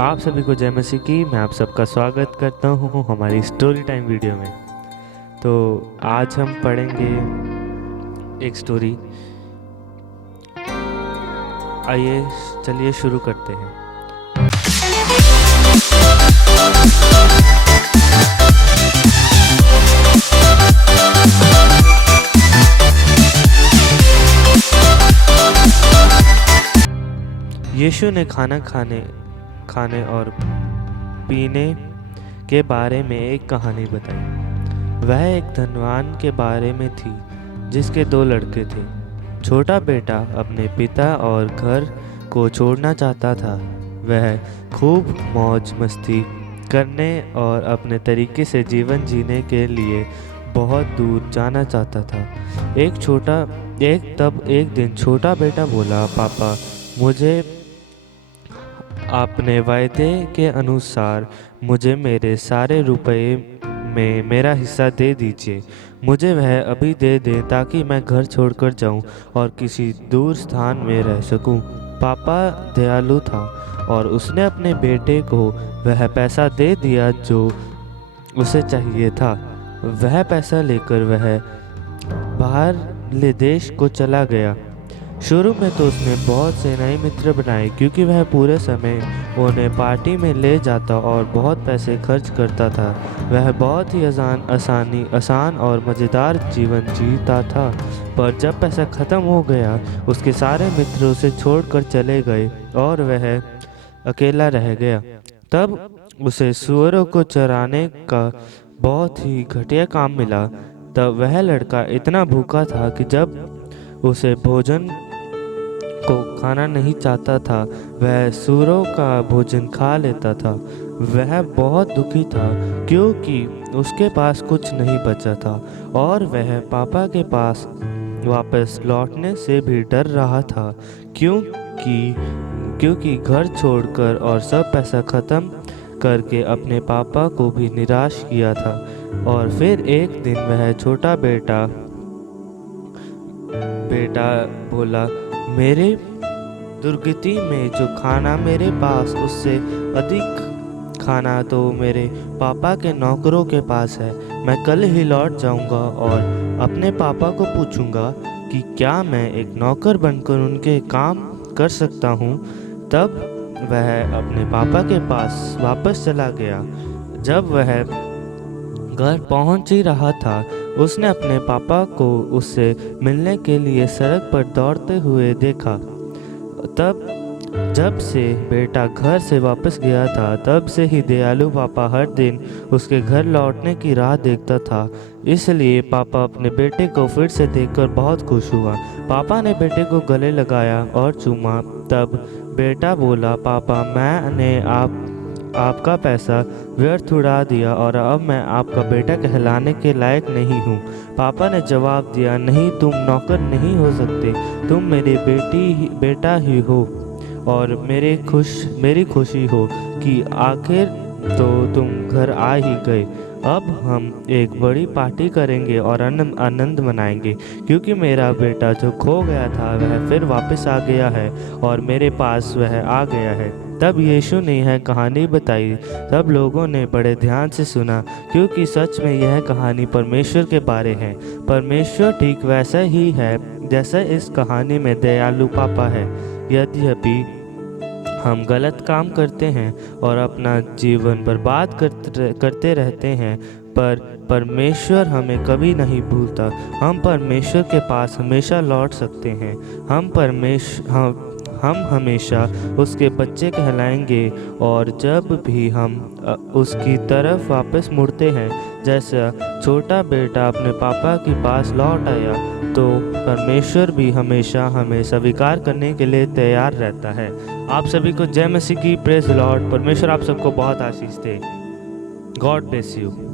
आप सभी को जय मसीह की। मैं आप सबका स्वागत करता हूँ हमारी स्टोरी टाइम वीडियो में। तो आज हम पढ़ेंगे एक स्टोरी। आइए चलिए शुरू करते हैं। यीशु ने खाना खाने और पीने के बारे में एक कहानी बताई। वह एक धनवान के बारे में थी जिसके 2 लड़के थे। छोटा बेटा अपने पिता और घर को छोड़ना चाहता था। वह खूब मौज मस्ती करने और अपने तरीके से जीवन जीने के लिए बहुत दूर जाना चाहता था। एक दिन छोटा बेटा बोला, पापा मुझे अपने वायदे के अनुसार मुझे मेरे सारे रुपए में मेरा हिस्सा दे दीजिए। मुझे वह अभी दे दें ताकि मैं घर छोड़कर जाऊं और किसी दूर स्थान में रह सकूं। पापा दयालु था और उसने अपने बेटे को वह पैसा दे दिया जो उसे चाहिए था। वह पैसा लेकर वह बाहर देश को चला गया। शुरू में तो उसने बहुत से नए मित्र बनाए क्योंकि वह पूरे समय उन्हें पार्टी में ले जाता और बहुत पैसे खर्च करता था। वह बहुत ही आसान और मज़ेदार जीवन जीता था। पर जब पैसा ख़त्म हो गया उसके सारे मित्र उसे छोड़कर चले गए और वह अकेला रह गया। तब उसे सुअरों को चराने का बहुत ही घटिया काम मिला। तब वह लड़का इतना भूखा था कि जब उसे भोजन को खाना नहीं चाहता था वह सूरों का भोजन खा लेता था। वह बहुत दुखी था क्योंकि उसके पास कुछ नहीं बचा था और वह पापा के पास वापस लौटने से भी डर रहा था क्योंकि घर छोड़कर और सब पैसा ख़त्म करके अपने पापा को भी निराश किया था। और फिर एक दिन वह छोटा बेटा बोला, मेरे दुर्गति में जो खाना मेरे पास उससे अधिक खाना तो मेरे पापा के नौकरों के पास है। मैं कल ही लौट जाऊंगा और अपने पापा को पूछूंगा कि क्या मैं एक नौकर बनकर उनके काम कर सकता हूँ। तब वह अपने पापा के पास वापस चला गया। जब वह घर पहुंच ही रहा था उसने अपने पापा को उससे मिलने के लिए सड़क पर दौड़ते हुए देखा। जब से बेटा घर से वापस गया था तब से ही दयालु पापा हर दिन उसके घर लौटने की राह देखता था। इसलिए पापा अपने बेटे को फिर से देखकर बहुत खुश हुआ। पापा ने बेटे को गले लगाया और चूमा। तब बेटा बोला, पापा मैंने आपका पैसा व्यर्थ उड़ा दिया और अब मैं आपका बेटा कहलाने के लायक नहीं हूँ। पापा ने जवाब दिया, नहीं, तुम नौकर नहीं हो सकते। तुम मेरे बेटा ही हो और मेरी खुशी हो कि आखिर तो तुम घर आ ही गए। अब हम एक बड़ी पार्टी करेंगे और आनंद मनाएंगे क्योंकि मेरा बेटा जो खो गया था वह फिर वापस आ गया है और मेरे पास वह आ गया है। तब यीशु ने यह कहानी बताई। तब लोगों ने बड़े ध्यान से सुना क्योंकि सच में यह कहानी परमेश्वर के बारे है। परमेश्वर ठीक वैसा ही है जैसा इस कहानी में दयालु पापा है। यद्यपि हम गलत काम करते हैं और अपना जीवन बर्बाद करते रहते हैं पर परमेश्वर हमें कभी नहीं भूलता। हम परमेश्वर के पास हमेशा लौट सकते हैं। हम हमेशा उसके बच्चे कहलाएंगे और जब भी हम उसकी तरफ वापस मुड़ते हैं जैसा छोटा बेटा अपने पापा के पास लौट आया तो परमेश्वर भी हमेशा हमें स्वीकार करने के लिए तैयार रहता है। आप सभी को जय मसीह की। Praise the Lord. परमेश्वर आप सबको बहुत आशीष दे। God bless you.